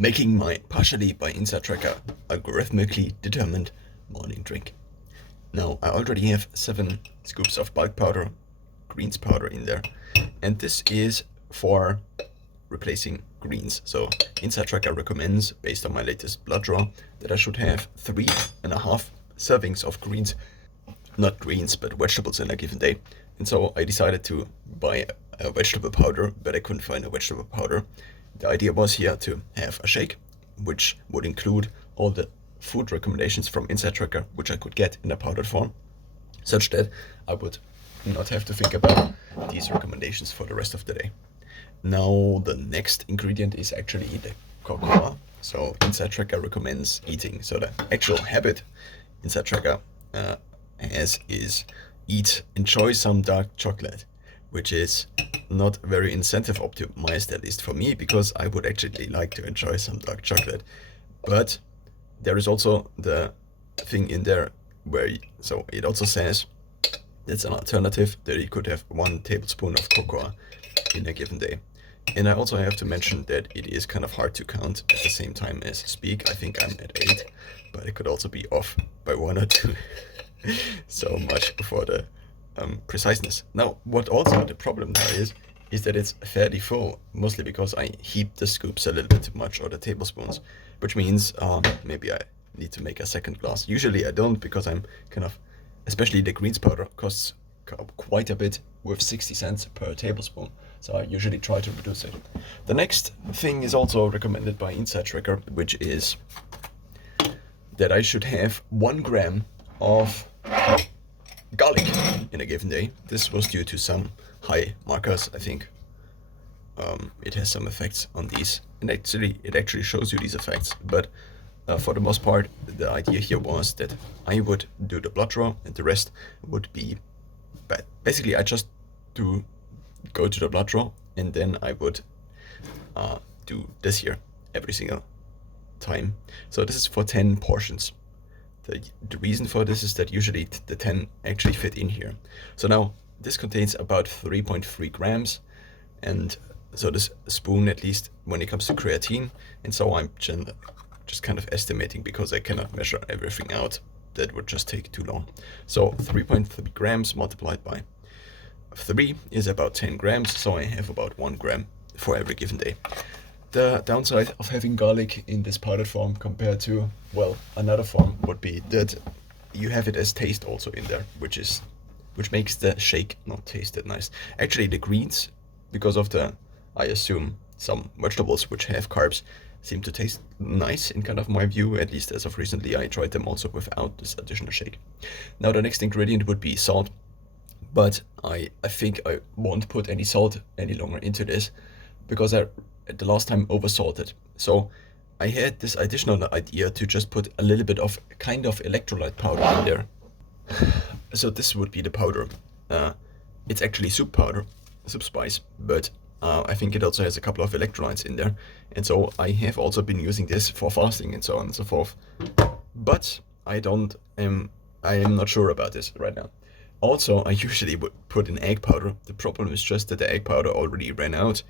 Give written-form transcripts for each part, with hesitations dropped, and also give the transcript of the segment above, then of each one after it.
making my partially by Insight Tracker algorithmically determined morning drink. Now, I already have 7 scoops of bulk powder, greens powder in there, and this is for replacing greens. So Insight Tracker recommends, based on my latest blood draw, that I should have 3.5 servings of greens, not greens, but vegetables in a given day. And so I decided to buy a vegetable powder, but I couldn't find a vegetable powder. The idea was here to have a shake, which would include all the food recommendations from Insight Tracker, which I could get in a powdered form, such that I would not have to think about these recommendations for the rest of the day. Now, the next ingredient is actually the cocoa. So Insight Tracker recommends eating. So the actual habit Insight Tracker has is enjoy some dark chocolate, which is not very incentive optimized, at least for me, because I would actually like to enjoy some dark chocolate. But there is also the thing in there where, so it also says that's an alternative that you could have 1 tablespoon of cocoa in a given day. And I also have to mention that it is kind of hard to count at the same time as speak. I think I'm at 8, but it could also be off by 1 or 2. So much for the preciseness. Now, what also the problem there is that it's fairly full, mostly because I heaped the scoops a little bit too much, or the tablespoons, which means maybe I need to make a second glass. Usually I don't, because I'm kind of, especially the greens powder costs quite a bit with 60 cents per tablespoon. So I usually try to reduce it. The next thing is also recommended by Insight Tracker, which is that I should have 1 gram of garlic in a given day. This was due to some high markers, I think. It has some effects on these, and it actually shows you these effects, but for the most part, the idea here was that I would do the blood draw, and the rest would be bad. Basically, I just go to the blood draw, and then I would do this here every single time. So this is for 10 portions. The reason for this is that usually the 10 actually fit in here. So now this contains about 3.3 grams, and so this spoon, at least when it comes to creatine, and so I'm just kind of estimating, because I cannot measure everything out. That would just take too long. So 3.3 grams multiplied by 3 is about 10 grams, so I have about 1 gram for every given day. The downside of having garlic in this powdered form compared to, well, another form would be that you have it as taste also in there, which makes the shake not taste that nice. Actually, the greens, because of the, I assume, some vegetables which have carbs, seem to taste nice in kind of my view, at least as of recently. I tried them also without this additional shake. Now the next ingredient would be salt, but I think I won't put any salt any longer into this, because I the last time oversalted. So I had this additional idea to just put a little bit of kind of electrolyte powder in there. So this would be the powder. It's actually soup powder, soup spice, but I think it also has a couple of electrolytes in there. And so I have also been using this for fasting and so on and so forth. But I am not sure about this right now. Also, I usually would put in egg powder. The problem is just that the egg powder already ran out.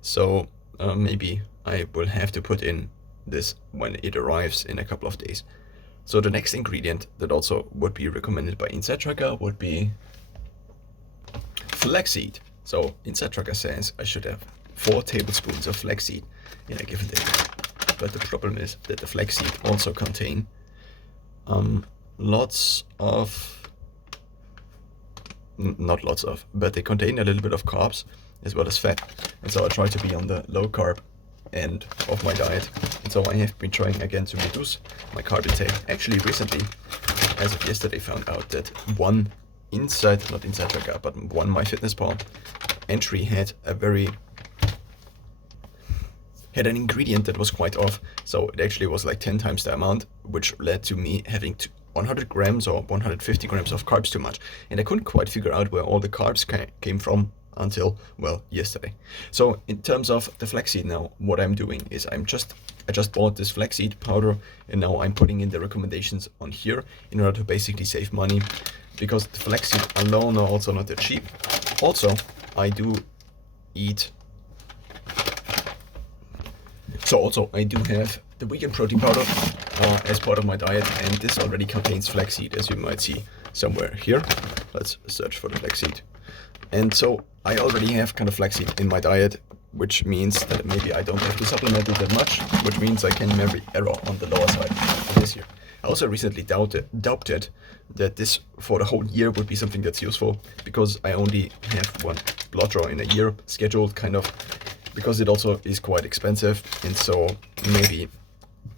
So maybe I will have to put in this when it arrives in a couple of days. So the next ingredient that also would be recommended by Insight Tracker would be flaxseed. So Insight Tracker says I should have 4 tablespoons of flaxseed in a given day. But the problem is that the flaxseed also contain not lots of, but they contain a little bit of carbs as well as fat. And so I try to be on the low carb end of my diet. And so I have been trying again to reduce my carb intake. Actually, recently, as of yesterday, found out that one not Insight Tracker, but one MyFitnessPal entry had an ingredient that was quite off. So it actually was like 10 times the amount, which led to me having 100 grams or 150 grams of carbs too much. And I couldn't quite figure out where all the carbs came from until, well, yesterday. So in terms of the flaxseed now, what I'm doing is I just bought this flaxseed powder, and now I'm putting in the recommendations on here in order to basically save money, because the flaxseed alone are also not that cheap. Also, I do eat So also I do have the vegan protein powder as part of my diet, and this already contains flaxseed, as you might see somewhere here. Let's search for the flaxseed. And so I already have kind of flaxseed in my diet, which means that maybe I don't have to supplement it that much, which means I can maybe err on the lower side of this year. I also recently doubted that this for the whole year would be something that's useful, because I only have one blood draw in a year scheduled, kind of, because it also is quite expensive, and so maybe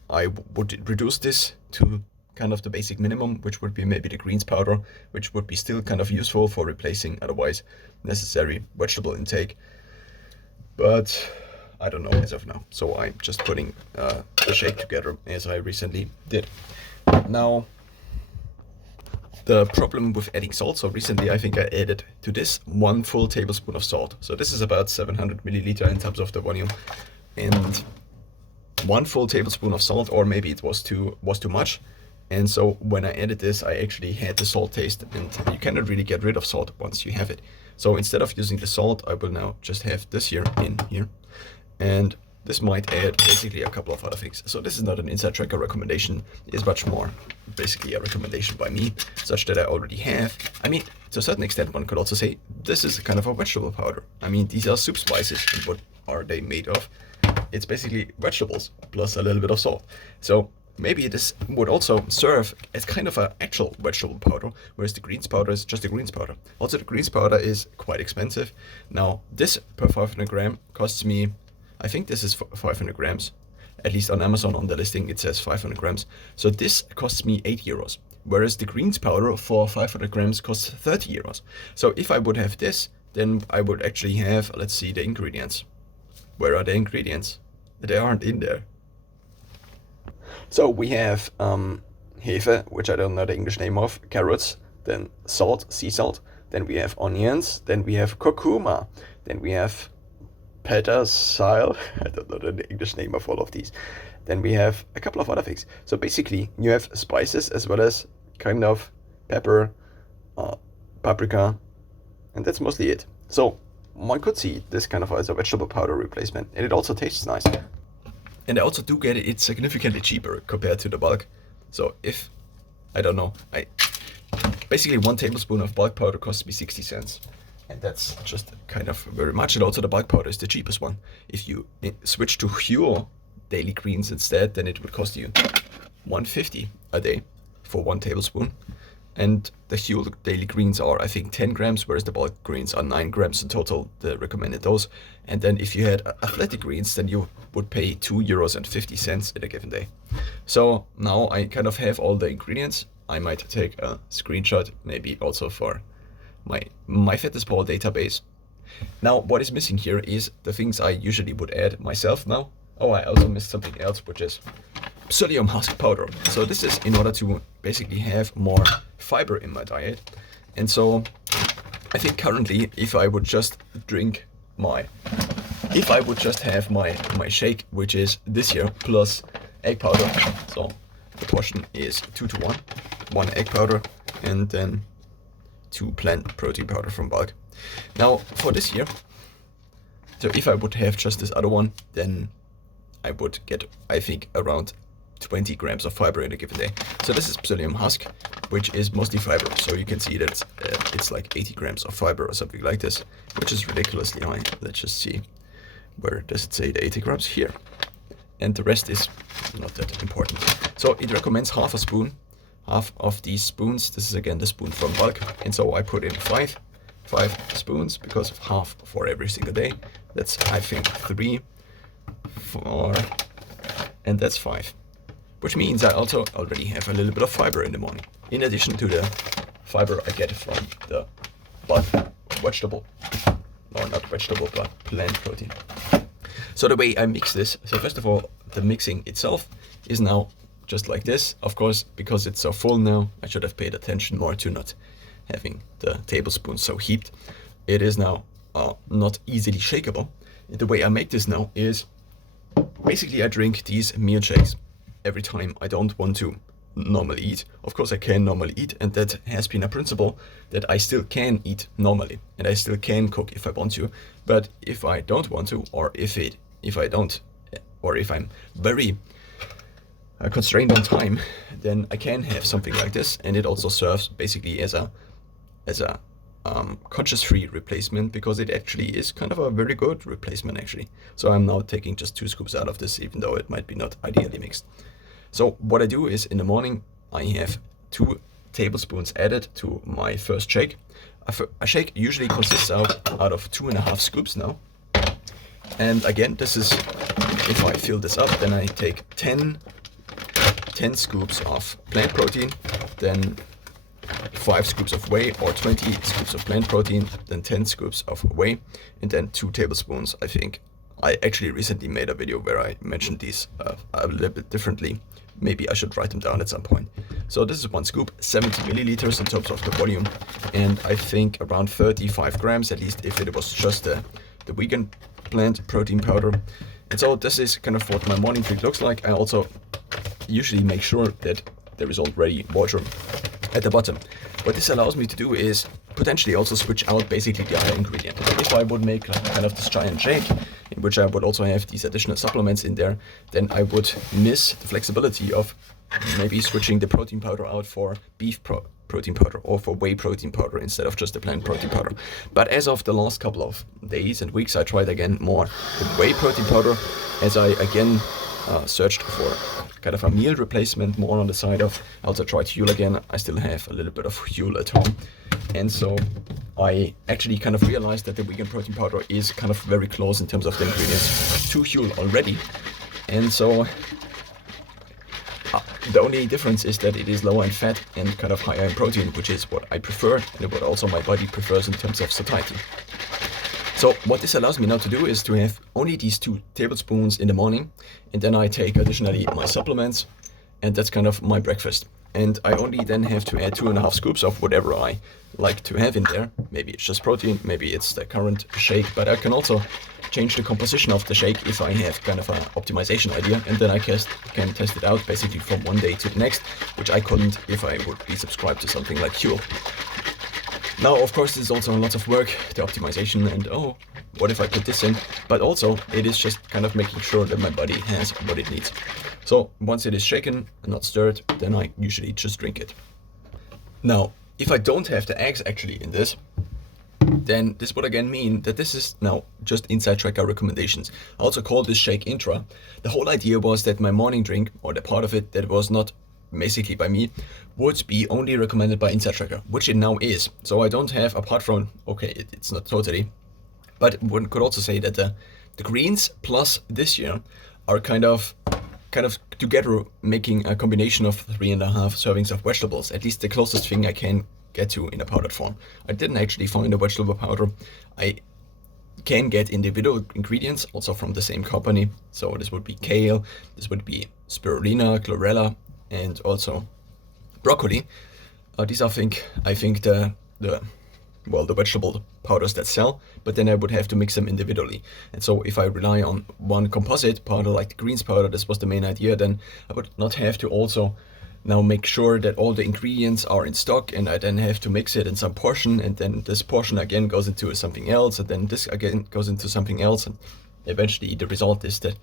I would reduce this to kind of the basic minimum, which would be maybe the greens powder, which would be still kind of useful for replacing otherwise necessary vegetable intake. But I don't know as of now. So I'm just putting the shake together as I recently did. Now, the problem with adding salt, so recently I think I added to this 1 full tablespoon of salt. So this is about 700 milliliter in terms of the volume. And 1 full tablespoon of salt, or maybe it was too much. And so when I added this, I actually had the salt taste, and you cannot really get rid of salt once you have it. So instead of using the salt, I will now just have this here in here. And this might add basically a couple of other things. So this is not an Inside Tracker recommendation. It is much more basically a recommendation by me, such that I already have. I mean, to a certain extent, one could also say this is kind of a vegetable powder. I mean, these are soup spices, and what are they made of? It's basically vegetables plus a little bit of salt. So maybe this would also serve as kind of an actual vegetable powder, whereas the greens powder is just a greens powder. Also, the greens powder is quite expensive. Now, this per 500 gram costs me, I think this is 500 grams. At least on Amazon on the listing it says 500 grams. So this costs me 8 euros, whereas the greens powder for 500 grams costs 30 euros. So if I would have this, then I would actually have, let's see the ingredients. Where are the ingredients? They aren't in there. So we have Hefe, which I don't know the English name of, carrots, then salt, sea salt, then we have onions, then we have curcuma, then we have petersil, I don't know the English name of all of these. Then we have a couple of other things. So basically you have spices as well as kind of pepper, paprika, and that's mostly it. So one could see this kind of as a vegetable powder replacement, and it also tastes nice. And I also do get it, it's significantly cheaper compared to the bulk. So if, I don't know, basically 1 tablespoon of bulk powder costs me 60 cents. And that's just kind of very much. And also the bulk powder is the cheapest one. If you switch to Huel daily greens instead, then it would cost you 150 a day for 1 tablespoon. And the Huel daily greens are, I think, 10 grams, whereas the bulk greens are 9 grams in total, the recommended dose. And then if you had athletic greens, then you would pay 2 euros and 50 cents in a given day. So now I kind of have all the ingredients. I might take a screenshot, maybe also for my MyFitnessPal database. Now, what is missing here is the things I usually would add myself now. Oh, I also missed something else, which is psyllium husk powder. So this is in order to basically have more fiber in my diet. And so I think currently if I would just have my shake, which is this here plus egg powder. So the portion is 2 to 1, 1 egg powder and then 2 plant protein powder from bulk. Now for this here, so if I would have just this other one, then I would get, I think, around 20 grams of fiber in a given day. So this is psyllium husk, which is mostly fiber. So you can see that it's like 80 grams of fiber or something like this, which is ridiculously high. Let's just see, where does it say the 80 grams? Here. And the rest is not that important. So it recommends half a spoon, half of these spoons. This is again the spoon from bulk. And so I put in five spoons because of half for every single day. That's, I think, 3, 4, and that's 5. Which means I also already have a little bit of fiber in the morning, in addition to the fiber I get from the bulk vegetable, or not vegetable, but plant protein. So the way I mix this, so first of all, the mixing itself is now just like this. Of course, because it's so full now, I should have paid attention more to not having the tablespoon so heaped. It is now not easily shakeable. The way I make this now is basically I drink these meal shakes every time I don't want to normally eat. Of course I can normally eat, and that has been a principle that I still can eat normally and I still can cook if I want to. But if I don't want to, or if I don't or if I'm very constrained on time, then I can have something like this, and it also serves basically as a conscious-free replacement, because it actually is kind of a very good replacement actually. So I'm now taking just 2 scoops out of this, even though it might be not ideally mixed. So what I do is in the morning I have 2 tablespoons added to my first shake. A shake usually consists out of 2.5 scoops now. And again, this is, if I fill this up, then I take 10 scoops of plant protein, then 5 scoops of whey, or 20 scoops of plant protein, then 10 scoops of whey, and then 2 tablespoons, I think. I actually recently made a video where I mentioned these a little bit differently. Maybe I should write them down at some point. So this is 1 scoop, 70 milliliters in terms of the volume, and I think around 35 grams, at least if it was just the vegan plant protein powder. And so this is kind of what my morning drink looks like. I also usually make sure that there is already water at the bottom. What this allows me to do is potentially also switch out basically the other ingredient. If I would make kind of this giant shake, in which I would also have these additional supplements in there, then I would miss the flexibility of maybe switching the protein powder out for beef protein powder or for whey protein powder instead of just the plant protein powder. But as of the last couple of days and weeks, I tried again more the whey protein powder, as I again searched for kind of a meal replacement more on the side of. I also tried Huel again. I still have a little bit of Huel at home, and so I actually kind of realized that the vegan protein powder is kind of very close in terms of the ingredients to Huel already. And so the only difference is that it is lower in fat and kind of higher in protein, which is what I prefer and what also my body prefers in terms of satiety. So what this allows me now to do is to have only these 2 tablespoons in the morning, and then I take additionally my supplements, and that's kind of my breakfast. And I only then have to add 2.5 scoops of whatever I like to have in there. Maybe it's just protein, maybe it's the current shake, but I can also change the composition of the shake if I have kind of an optimization idea, and then I can test it out basically from one day to the next, which I couldn't if I would be subscribed to something like Huel. Now, of course, there's also a lot of work, the optimization, and oh, what if I put this in? But also, it is just kind of making sure that my body has what it needs. So once it is shaken and not stirred, then I usually just drink it. Now, if I don't have the eggs actually in this, then this would again mean that this is now just Inside Tracker recommendations. I also call this shake intra. The whole idea was that my morning drink, or the part of it that was not basically by me, would be only recommended by Inside Tracker, which it now is. So I don't have, apart from, okay, it's not totally, but one could also say that the greens plus this year are kind of together making a combination of 3.5 servings of vegetables, at least the closest thing I can get to in a powdered form. I didn't actually find a vegetable powder. I can get individual ingredients also from the same company. So this would be kale, this would be spirulina, chlorella, and also broccoli. These are, I think the vegetable powders that sell, but then I would have to mix them individually. And so if I rely on one composite powder like the greens powder, this was the main idea, then I would not have to also now make sure that all the ingredients are in stock, and I then have to mix it in some portion, and then this portion again goes into something else, and then this again goes into something else, and eventually the result is that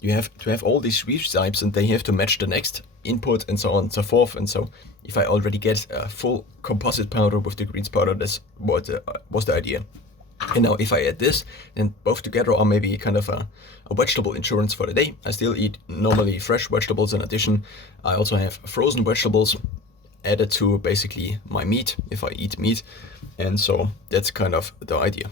you have to have all these recipes and they have to match the next input and so on and so forth. And so if I already get a full composite powder with the greens powder, this was the idea. And now if I add this, then both together are maybe kind of a vegetable insurance for the day. I still eat normally fresh vegetables in addition. I also have frozen vegetables added to basically my meat if I eat meat. And so that's kind of the idea.